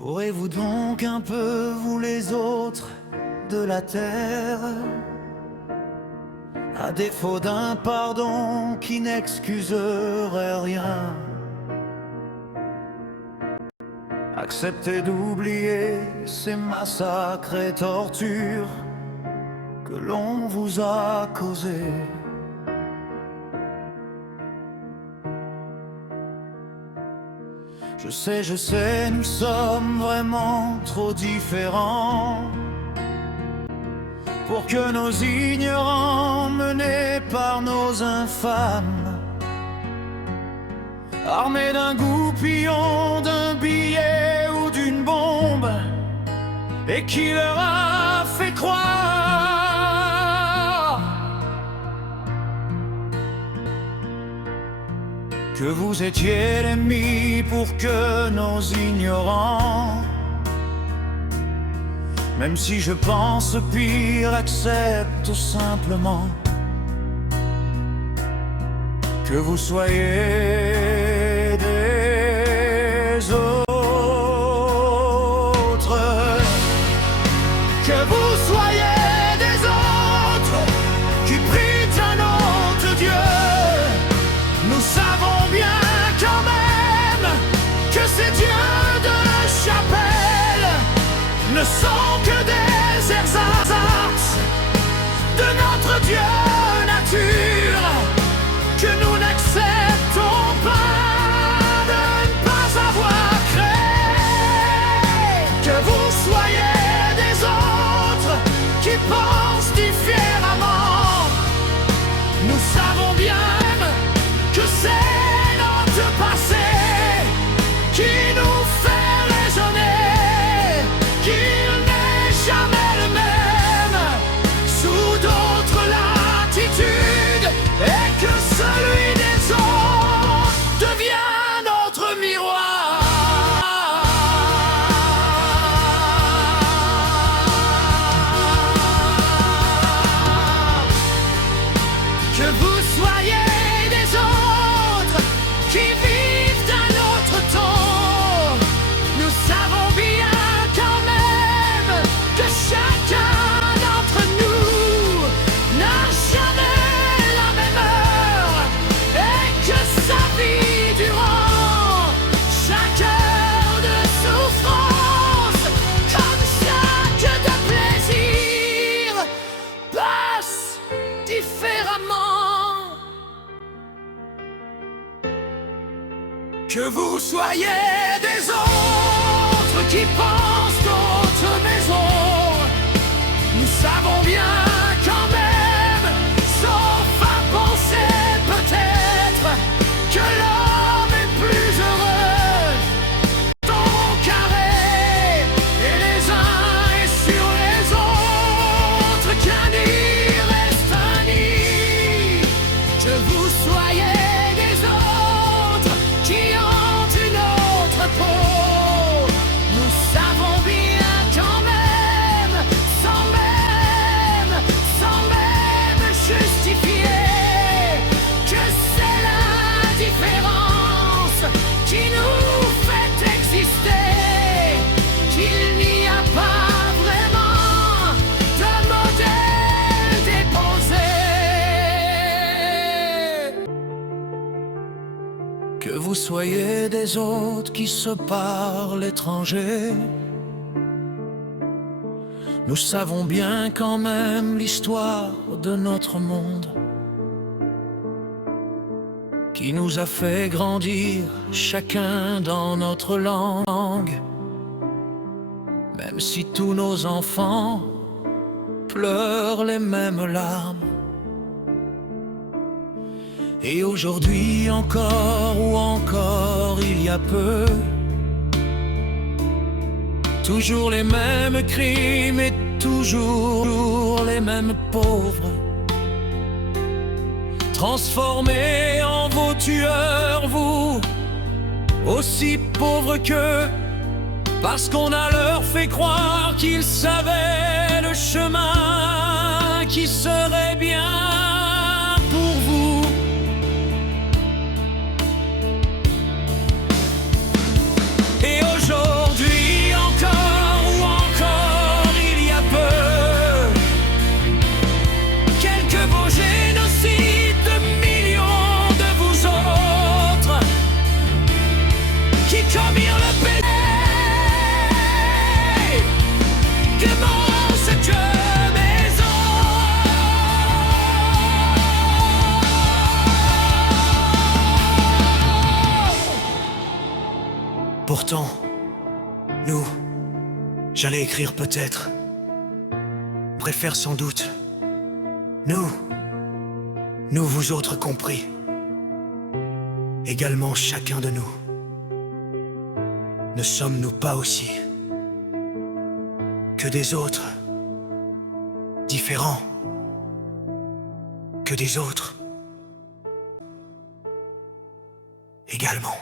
Pourrez-vous donc un peu, vous les autres de la terre, à défaut d'un pardon qui n'excuserait rien, accepter d'oublier ces massacres et tortures que l'on vous a causés? Je sais, nous sommes vraiment trop différents pour que nos ignorants, menés par nos infâmes, armés d'un goupillon, d'un billet ou d'une bombe, et qui leur a fait croire que vous étiez l'ennemi, pour que nos ignorants, même si je pense pire, acceptent simplement que vous soyez des autres, que vous soyez des autres qui prient un autre Dieu. Nous savons bien quand même que ces dieux de la chapelle ne sont que des ersatz de notre Dieu nature, que nous n'acceptons pas de ne pas avoir créé. Que vous soyez des autres qui pensent différemment, nous savons bien que c'est notre passé qui nous fait raisonner qu'il n'est jamais le même sous d'autres latitudes, et que celui des autres devient notre miroir. Que vous soyez des autres qui vivent d'un autre temps, nous savons bien quand même que chacun d'entre nous n'a jamais la même heure, et que sa vie durant chaque heure de souffrance, comme chaque heure de plaisir, passe différemment. Que vous soyez des autres qui pensent d'autres maisons, nous savons bien quand même, sauf à penser peut-être que l'homme est plus heureux ton carré, et les uns et sur les autres qu'un nid reste un nid. Que vous soyez des autres qui ont une autre peau, nous savons bien quand même, sans même justifier, que c'est la différence qui nous fait exister, qu'il n'y a pas vraiment de modèle déposé. Que vous soyez des autres qui se parlent étrangers, nous savons bien quand même l'histoire de notre monde, qui nous a fait grandir chacun dans notre langue, même si tous nos enfants pleurent les mêmes larmes. Et aujourd'hui encore, ou encore il y a peu, toujours les mêmes crimes et toujours les mêmes pauvres, transformés en vos tueurs, vous, aussi pauvres qu'eux, parce qu'on a leur fait croire qu'ils savaient le chemin qui serait bien pour vous. Et aujourd'hui J'allais écrire peut-être, préfère sans doute, nous vous autres compris, également chacun de nous. Ne sommes-nous pas aussi que des autres, différents que des autres également?